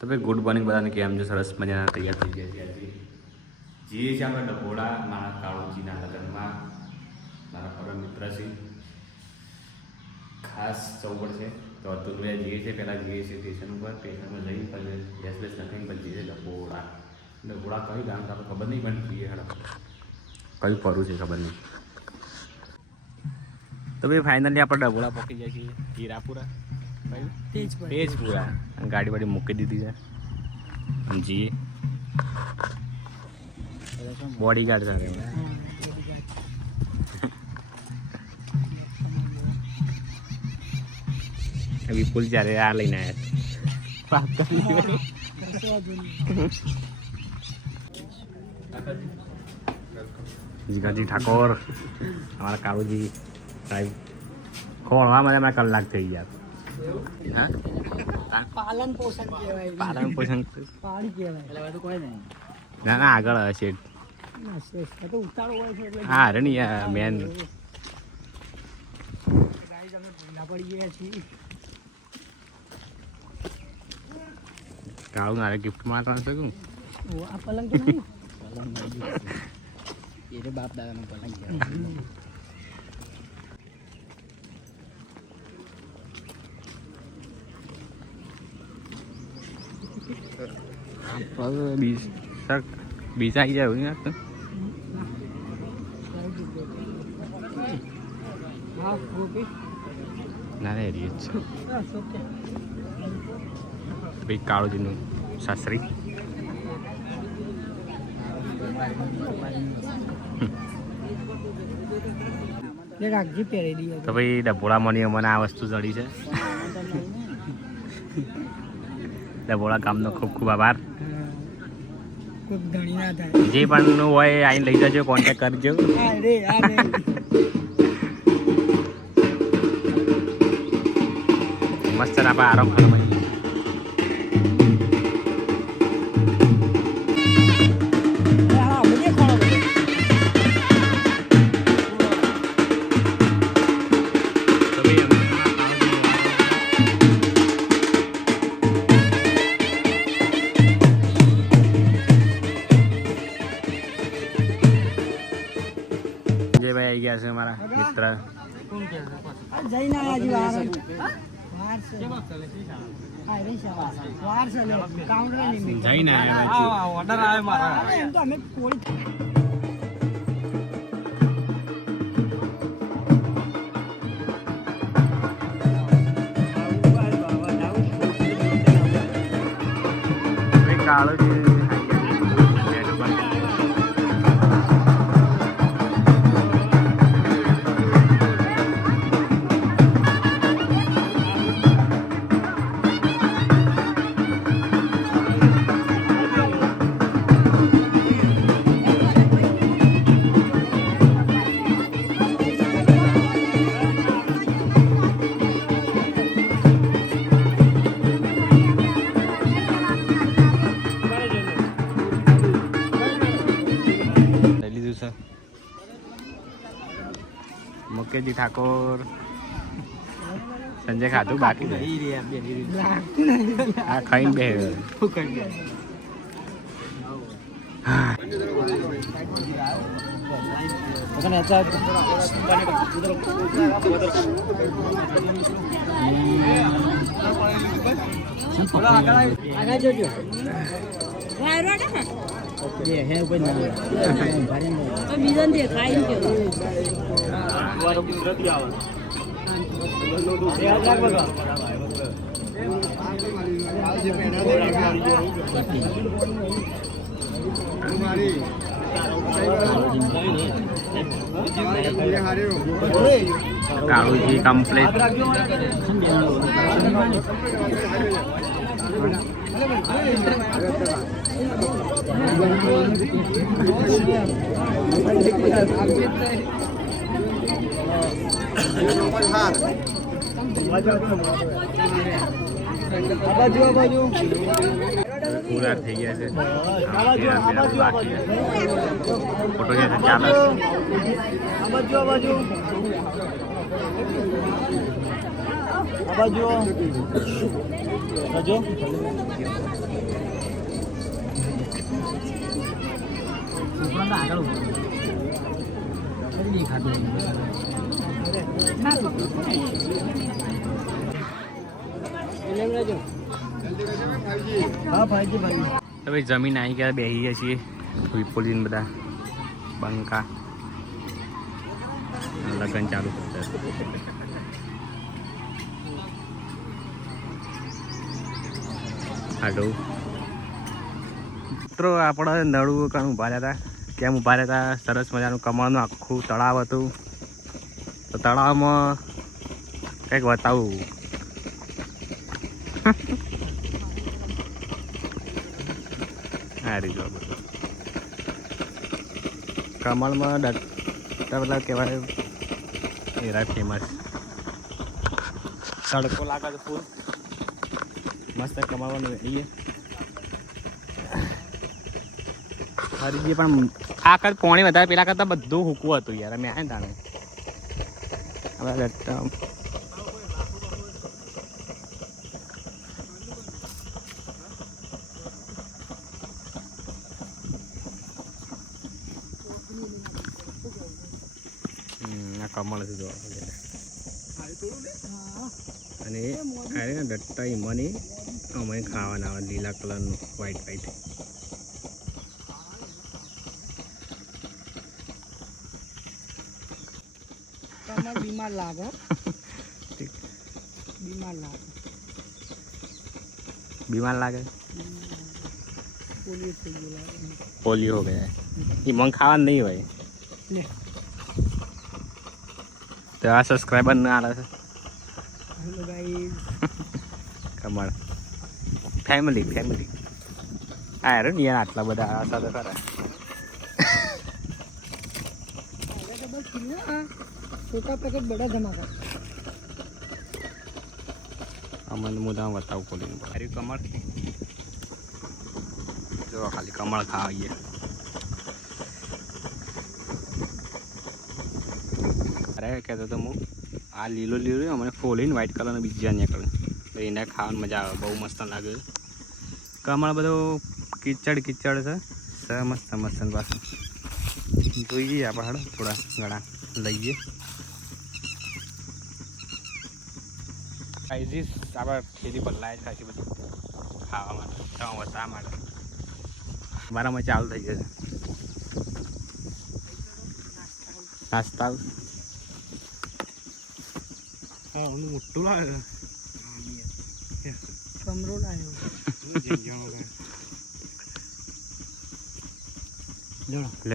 તો ભાઈ good morning બધાને કેમ છો? સરસ મજાના તૈયાર થઈ ગયા છે. જે છે આપણે ડભોડા મારા કાળુજીના લગ્નમાં મારા પરમ મિત્ર છે, ખાસ જવું પડશે તો અતુલભાઈ જઈએ છીએ. પહેલાં જઈએ છીએ સ્ટેશન ઉપર. સ્ટેશનમાં જઈ પછી ગેસ બેસ નથી પછી જઈએ ડભોડા. ડભોડા કયું ગામ આપણે ખબર નહીં પણ જઈએ હેડો કયું ફરવું છે ખબર નહીં. તો ભાઈ ફાઇનલી આપણે ડભોડા પહોંચી જાય છીએ. હીરાપુરા તેજપુરા ગાડી વાડી મૂકી દીધી છે. સમજીએ બોડીગાર્ડ છે વિપુલ જ્યારે આ લઈને આવ્યા જીગાજી ઠાકોર અમારા કાળુજી સાહેબ ખોળવામાં અમારા કલાક થઈ ગયા. પાલન પોષણ કહેવાય. પાલન પોષણ પાણી કહેવાય. કોઈ નહીં. ના ના આગળ હશે. ઉતાળો હોય છે એટલે હા અરે નહીં મેન પડી ગયા છીએ. કાળું મારે ગિફ્ટ મારવાનું છે શું? આ પલંગ તો નહીં. પલંગ બાપ દાદાનો પલંગ બીજા આવી જાય ના રે રીત છે ભાઈ કાળુજીનું શાસ્ત્રી. રાખજી પહેરી દઈએ તો ભાઈ ડભોળામાં મને આ વસ્તુ જડી છે. ડભોળા ગામનો ખૂબ ખૂબ આભાર. ખૂબ ઘણી ના થાય. જે પણ હોય આઈને લઈ જજો, કોન્ટેક્ટ કરજો. મસ્ત આપણે આરામ કરવા આવી ગયા છે અમારા મિત્ર. જઈને ઓર્ડર આવે મારા. કાળો મુકેશજી ઠાકોર સંજય ખાધું બાકી આ ખાઈને બે કાળુજી કમ્પ્લીટ. પૂરા થઈ ગયા છે. ફોટો ચાલે આ બાજુ રજો છોકરા તો આગળ દેખાતું હા ભાઈજી ભાઈ તો ભાઈ જમીન આવી ગયા બેસી ગયા છીએ વિપુલીન બધા બંકા લગ્ન ચાલુ કરતા હાડો મિત્રો આપણે નળું કાં ઊભા રહ્યા હતા કેમ ઊભા રહ્યા હતા સરસ મજાનું કમળનું આખું તળાવ હતું તો તળાવમાં કંઈક બતાવું આ રીત બધું કમળમાં પેલા કહેવાય એરા ફેમસ તડકો લાગે તો ફૂલ મસ્ત કમાવાનું એ હરીજી પણ આ કર પોણી વધારે પેલા કરતાં બધું હૂકવું હતું યાર મેં આ તાણે આ કમળ છે જો અને અરે ડટ્ટા ઈમાની અમે ખાવાના આવે લીલા કલરનું વ્હાઈટ વ્હાઈટ બીમાર લાગે बीमार लागे पोलियो हो गया ये मंग खावा नहीं भाई तो आ सब्सक्राइबर ना आ रहा है कमर फैमिली फैमिली आ रे यार आटला बड़ा आशा तो खरा छोटा पैकेट बड़ा धमाका अमन मुदा बताओ पोली अरे कमर जो खाली कमल खाइए अरे कहते तो मुँह आ लीलो लीलो अमने फूल व्हाइट कलर बीजा निकले तो इन्हें खाने मजा आवे बहु मस्त लगे कमल बधो कीचड़ कीचड़ से मस्त मस्त पास જોઈએ આપણે થોડા ઘણા લઈએ આઈઝીસ આપણે ખેતી પર લાય ખાસી બધું ખાવા માટે વસા માટે મારામાં ચાલુ થઈ જશે નાસ્તા હા ઓનું મોટું લાગે કમરો લાવ્યો